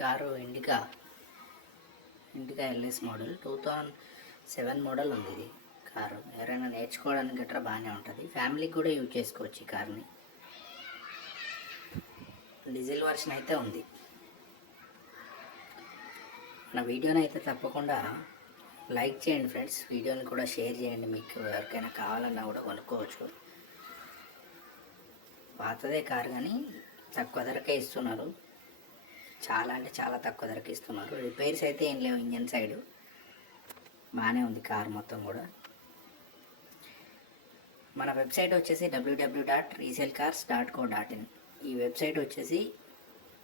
Car Indica Indica LS model. Two thousand seven model ఉంది ఇది car. ఎవరైనా నేర్చుకోవడానికి గట్రా బాగానే ఉంటుంది. ఫ్యామిలీకి కూడా యూజ్ చేసుకోవచ్చు ఈ కార్ని. డీజిల్ వర్షన్ అయితే ఉంది. మన వీడియోని అయితే తప్పకుండా లైక్ చేయండి ఫ్రెండ్స్. వీడియోని కూడా షేర్ చేయండి. మీకు ఎవరికైనా కావాలన్నా కూడా కొనుక్కోవచ్చు. పాతదే కారు కానీ తక్కువ ధరకే ఇస్తున్నారు. చాలా అంటే చాలా తక్కువ ధరకు ఇస్తున్నారు. రిపేర్స్ అయితే ఏం లేవు ఇంజన్ సైడ్. బాగానే ఉంది కార్ మొత్తం కూడా. మన వెబ్సైట్ వచ్చేసి W W dot resale cars dot co dot in ఈ వెబ్సైట్ వచ్చేసి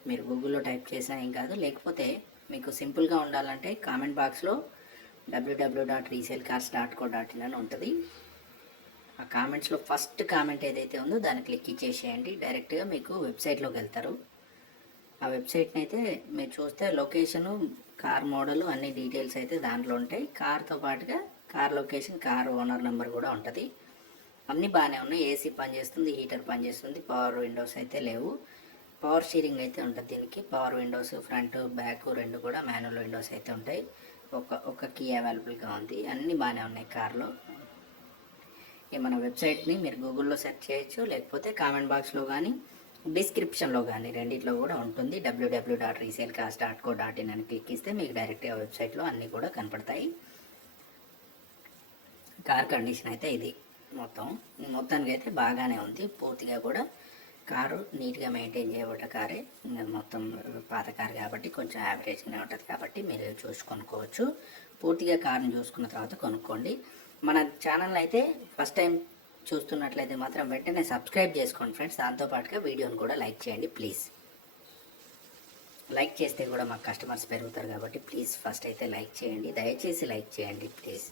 మీరు గూగుల్లో టైప్ చేసినా ఏం కాదు. లేకపోతే మీకు సింపుల్గా ఉండాలంటే కామెంట్ బాక్స్లో W W dot resale cars dot co dot in అని ఉంటుంది. ఆ కామెంట్స్లో ఫస్ట్ కామెంట్ ఏదైతే ఉందో దాన్ని క్లిక్ ఇచ్చేసేయండి డైరెక్ట్గా మీకు వెబ్సైట్లోకి వెళ్తారు. ఆ వెబ్సైట్ని అయితే మీరు చూస్తే లొకేషను కార్ మోడల్ అన్ని డీటెయిల్స్ అయితే దాంట్లో ఉంటాయి. కార్తో పాటుగా car location car owner number కూడా ఉంటుంది. అన్నీ బాగానే ఉన్నాయి. ఏసీ పనిచేస్తుంది హీటర్ పనిచేస్తుంది పవర్ విండోస్ అయితే లేవు. పవర్ స్టీరింగ్ అయితే ఉంటుంది దీనికి. పవర్ విండోస్ ఫ్రంట్ బ్యాక్ రెండు కూడా మాన్యువల్ విండోస్ అయితే ఉంటాయి. ఒక ఒక కీ అవైలబుల్గా ఉంది. అన్నీ బాగానే ఉన్నాయి కార్లో. ఏమైనా మన వెబ్సైట్ని మీరు గూగుల్లో సెర్చ్ చేయొచ్చు లేకపోతే కామెంట్ బాక్స్లో కానీ డిస్క్రిప్షన్లో కానీ రెండిట్లో కూడా ఉంటుంది. డబ్ల్యూడబ్ల్యూ డాట్ రీసేల్ కాస్ట్ డాట్ కో డాట్ ఇన్ అని క్లిక్ ఇస్తే మీకు డైరెక్ట్గా వెబ్సైట్లో అన్నీ కూడా కనపడతాయి. కార్ కండిషన్ అయితే ఇది మొత్తం. మొత్తానికి అయితే బాగానే ఉంది. పూర్తిగా కూడా కారు నీట్గా మెయింటైన్ చేయబడ్డ కారే. మొత్తం పాత కారు కాబట్టి కొంచెం యావరేజ్గానే ఉంటుంది కాబట్టి మీరు చూసి కొనుక్కోవచ్చు. పూర్తిగా కారుని చూసుకున్న తర్వాత కొనుక్కోండి. మన ఛానల్ అయితే ఫస్ట్ టైం చూస్తున్నట్లయితే మాత్రం వెంటనే సబ్స్క్రైబ్ చేసుకోండి ఫ్రెండ్స్. దాంతోపాటుగా వీడియోని కూడా లైక్ చేయండి ప్లీజ్. లైక్ చేస్తే కూడా మాకు కస్టమర్స్ పెరుగుతారు కాబట్టి ప్లీజ్ ఫస్ట్ అయితే లైక్ చేయండి దయచేసి లైక్ చేయండి ప్లీజ్.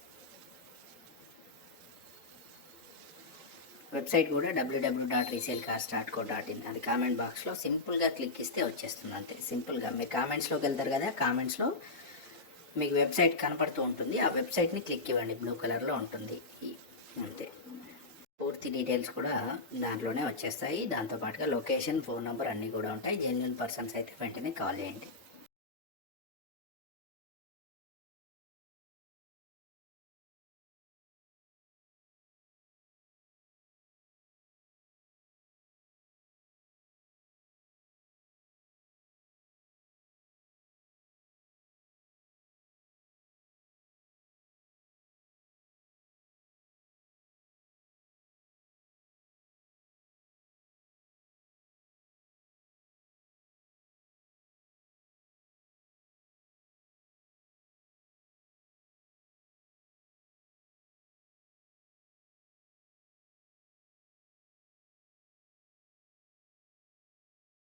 వెబ్సైట్ కూడా W W dot resale car start co dot in అది కామెంట్ బాక్స్లో సింపుల్గా క్లిక్ ఇస్తే వచ్చేస్తుంది అంతే. సింపుల్గా మీరు కామెంట్స్లోకి వెళ్తారు కదా కామెంట్స్లో మీకు వెబ్సైట్ కనపడుతూ ఉంటుంది. ఆ వెబ్సైట్ని క్లిక్ ఇవ్వండి బ్లూ కలర్లో ఉంటుంది. ఈ- అంతే. పూర్తి డీటెయిల్స్ కూడా దాంట్లోనే వచ్చేస్తాయి. దాంతోపాటుగా లొకేషన్ ఫోన్ నెంబర్ అన్నీ కూడా ఉంటాయి. జెన్యున్ పర్సన్స్ అయితే వెంటనే కాల్ చేయండి.